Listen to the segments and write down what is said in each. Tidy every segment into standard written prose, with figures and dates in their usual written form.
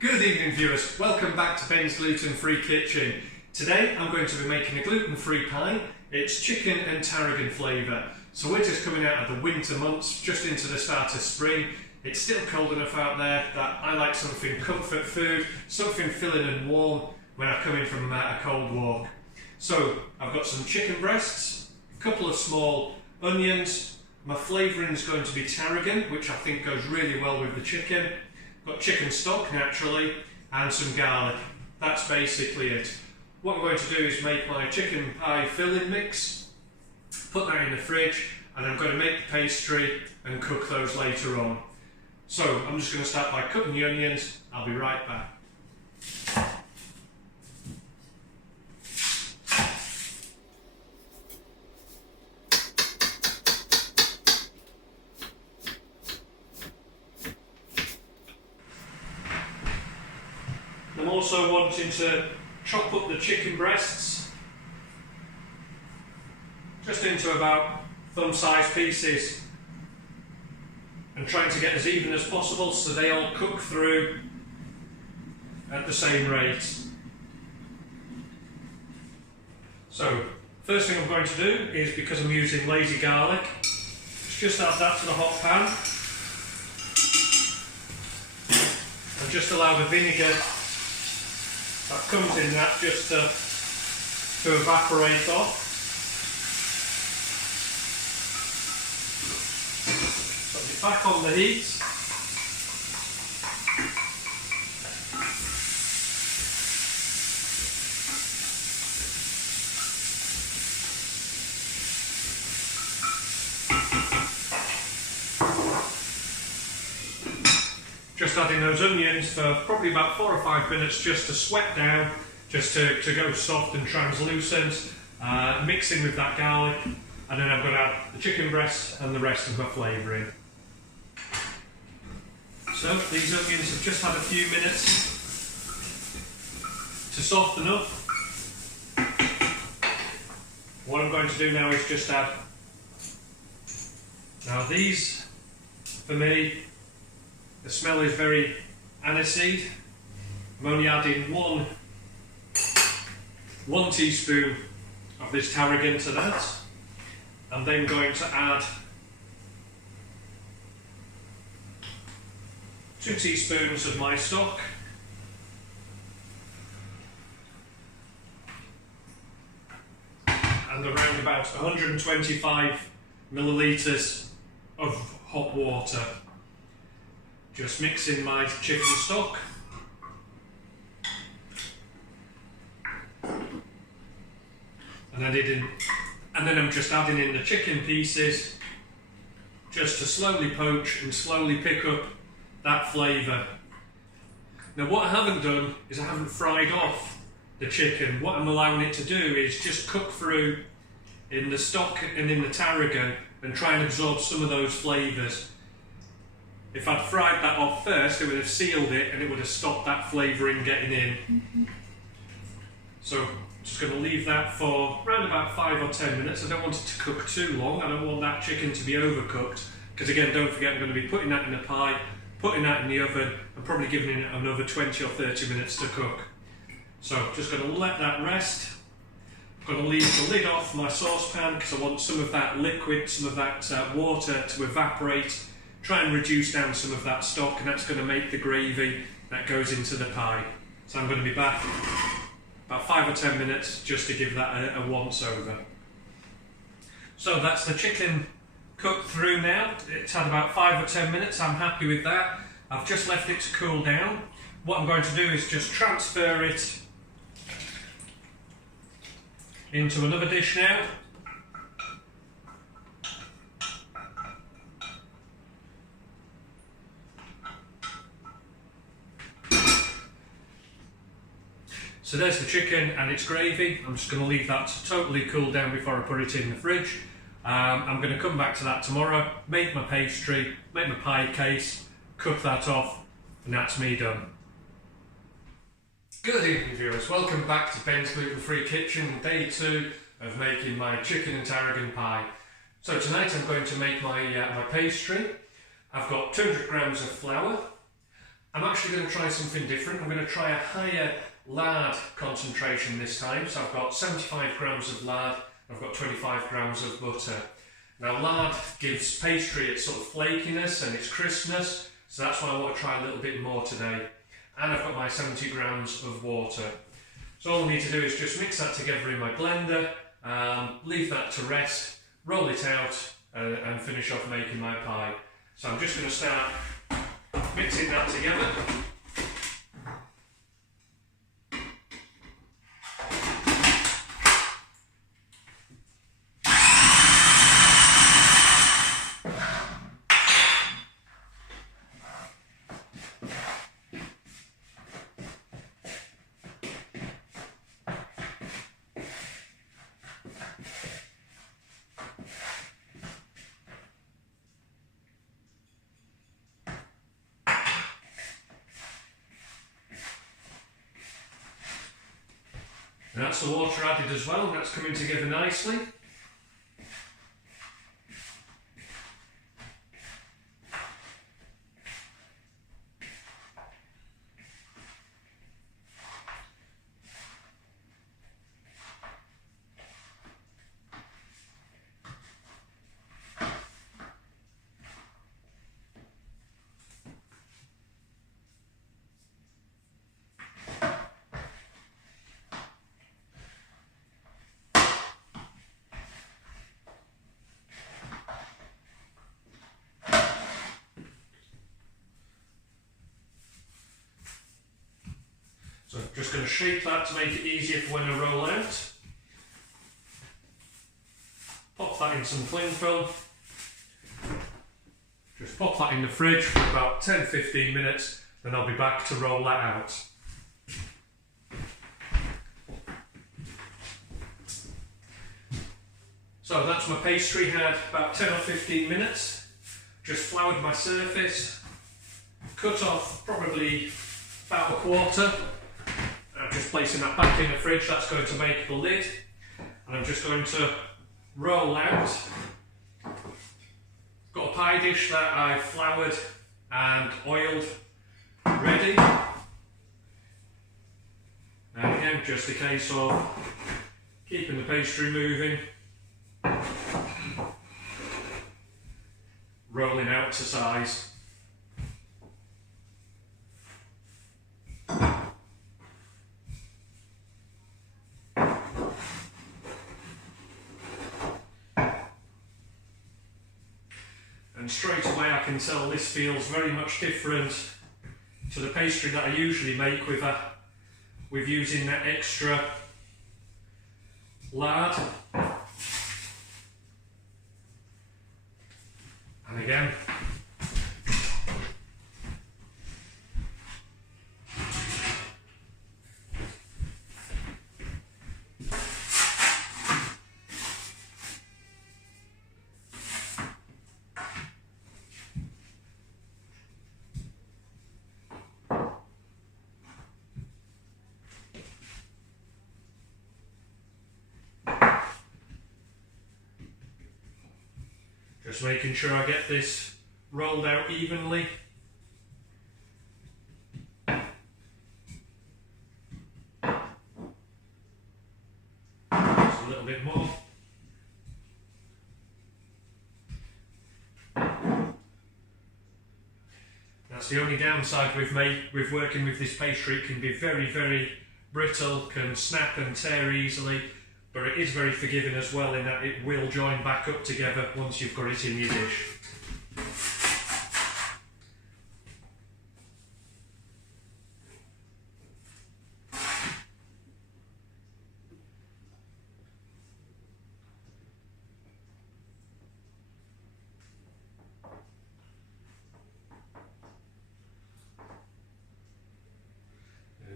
Good evening viewers, welcome back to Ben's Gluten-Free Kitchen. Today I'm going to be making a gluten-free pie. It's chicken and tarragon flavour. So we're just coming out of the winter months, just into the start of spring. It's still cold enough out there that I like something comfort food, something filling and warm when I come in from a cold walk. So I've got some chicken breasts, a couple of small onions. My flavouring is going to be tarragon, which I think goes really well with the chicken. Got chicken stock naturally and some garlic. That's basically it. What I'm going to do is make my chicken pie filling mix, put that in the fridge, and I'm going to make the pastry and cook those later on. So I'm just going to start by cutting the onions. I'll be right back. I'm also wanting to chop up the chicken breasts just into about thumb-sized pieces and trying to get as even as possible so they all cook through at the same rate. So first thing I'm going to do is, because I'm using lazy garlic, just add that to the hot pan and just allow the vinegar that comes in that just to evaporate off. Put it back on the heat. Just adding those onions for probably about 4 or 5 minutes just to sweat down, just to go soft and translucent, mixing with that garlic, and then I'm going to add the chicken breast and the rest of my flavouring. So these onions have just had a few minutes to soften up. What I'm going to do now is just add, now these, for me, the smell is very aniseed. I'm only adding one teaspoon of this tarragon to that. I'm then going to add 2 teaspoons of my stock, and around about 125 millilitres of hot water. Just mixing my chicken stock. And then I'm just adding in the chicken pieces just to slowly poach and slowly pick up that flavour. Now what I haven't done is I haven't fried off the chicken. What I'm allowing it to do is just cook through in the stock and in the tarragon and try and absorb some of those flavours. If I'd fried that off first, it would have sealed it and it would have stopped that flavouring getting in. So I'm just going to leave that for around about 5 or 10 minutes. I don't want it to cook too long. I don't want that chicken to be overcooked, because again, don't forget, I'm going to be putting that in a pie, putting that in the oven, and probably giving it another 20 or 30 minutes to cook. So I'm just going to let that rest. I'm going to leave the lid off my saucepan because I want some of that liquid, some of that water to evaporate. Try and reduce down some of that stock, and that's going to make the gravy that goes into the pie. So I'm going to be back about 5 or 10 minutes just to give that a once over. So that's the chicken cooked through now. It's had about 5 or 10 minutes. I'm happy with that. I've just left it to cool down. What I'm going to do is just transfer it into another dish now. So there's the chicken and its gravy. I'm just going to leave that to totally cool down before I put it in the fridge. I'm going to come back to that tomorrow, make my pastry, make my pie case, cook that off, and that's me done. Good evening viewers, welcome back to Ben's Gluten-Free Kitchen, day 2 of making my chicken and tarragon pie. So tonight I'm going to make my pastry. I've got 200 grams of flour, I'm actually going to try something different. I'm going to try a higher lard concentration this time. So I've got 75 grams of lard, I've got 25 grams of butter. Now lard gives pastry its sort of flakiness and its crispness, so that's why I want to try a little bit more today. And I've got my 70 grams of water. So all I need to do is just mix that together in my blender, leave that to rest, roll it out and finish off making my pie. So I'm just going to start mixing that together. And that's the water added as well, and that's coming together nicely. So I'm just going to shape that to make it easier for when I roll out. Pop that in some cling film. Just pop that in the fridge for about 10-15 minutes, then I'll be back to roll that out. So that's my pastry, had about 10 or 15 minutes. Just floured my surface, cut off probably about a quarter. I'm just placing that back in the fridge, that's going to make the lid. And I'm just going to roll out. Got a pie dish that I floured and oiled ready. And again, just a case of keeping the pastry moving. Rolling out to size. And straight away I can tell this feels very much different to the pastry that I usually make with using that extra lard. And again, just making sure I get this rolled out evenly. Just a little bit more. That's the only downside with working with this pastry. It can be very, very brittle, can snap and tear easily. But it is very forgiving as well in that it will join back up together once you've got it in your dish.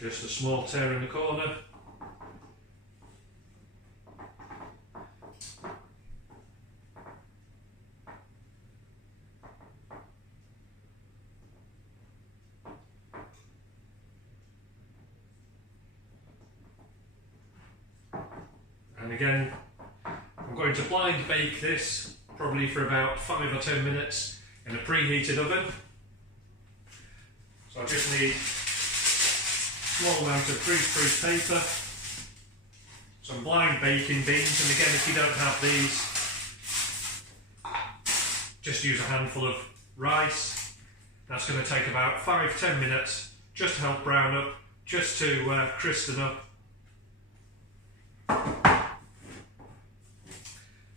Just a small tear in the corner. And again, I'm going to blind bake this probably for about 5 or 10 minutes in a preheated oven. So I just need a small amount of greaseproof paper, some blind baking beans, and again, if you don't have these, just use a handful of rice. That's going to take about 5-10 minutes just to help brown up, just to crisp them up.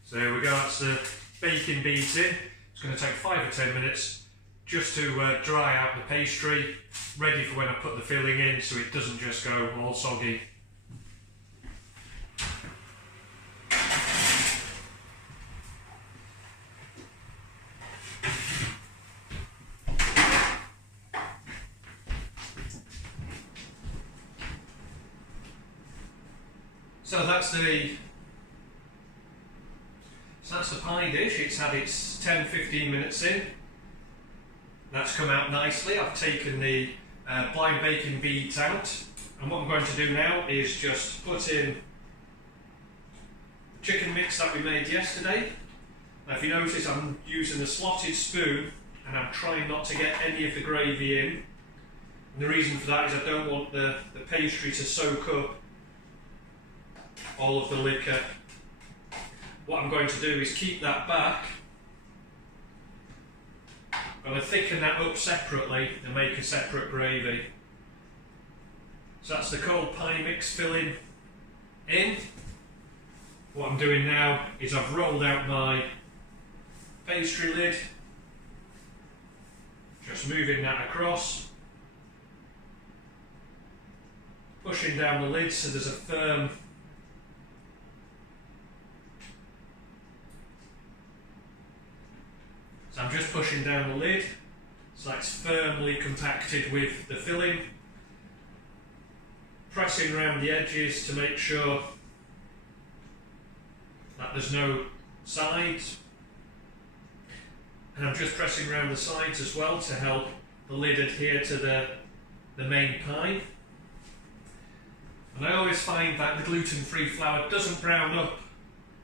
So here we go, that's the baking beads in. It's going to take 5 or 10 minutes just to dry out the pastry, ready for when I put the filling in so it doesn't just go all soggy. So that's the pie dish. It's had its 10-15 minutes in. That's come out nicely. I've taken the blind baking beads out, and what I'm going to do now is just put in the chicken mix that we made yesterday. Now if you notice, I'm using a slotted spoon and I'm trying not to get any of the gravy in. And the reason for that is I don't want the pastry to soak up all of the liquor. What I'm going to do is keep that back. I'm going to thicken that up separately and make a separate gravy. So that's the cold pie mix filling in. What I'm doing now is I've rolled out my pastry lid, just moving that across, pushing down the lid so there's a firm So I'm just pushing down the lid so it's firmly compacted with the filling, pressing around the edges to make sure that there's no sides, and I'm just pressing around the sides as well to help the lid adhere to the main pie. And I always find that the gluten-free flour doesn't brown up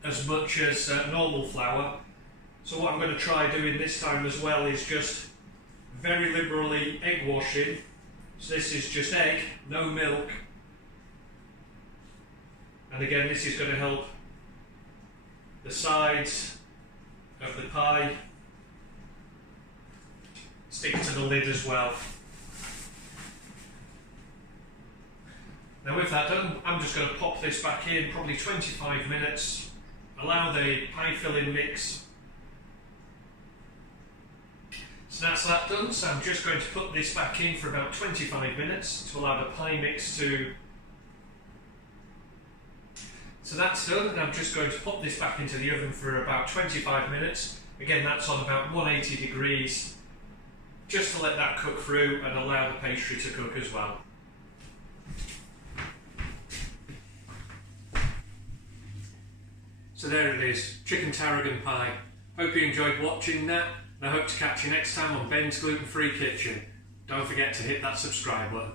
as much as normal flour. So what I'm going to try doing this time as well is just very liberally egg washing. So this is just egg, no milk. And again, this is going to help the sides of the pie stick to the lid as well. Now with that done, I'm just going to pop this back in, probably 25 minutes, allow the pie filling mix. So that's that done, so I'm just going to put this back in for about 25 minutes to allow the pie mix to... So that's done, and I'm just going to pop this back into the oven for about 25 minutes. Again, that's on about 180 degrees, just to let that cook through and allow the pastry to cook as well. So there it is, chicken tarragon pie. Hope you enjoyed watching that, and I hope to catch you next time on Ben's Gluten Free Kitchen. Don't forget to hit that subscribe button.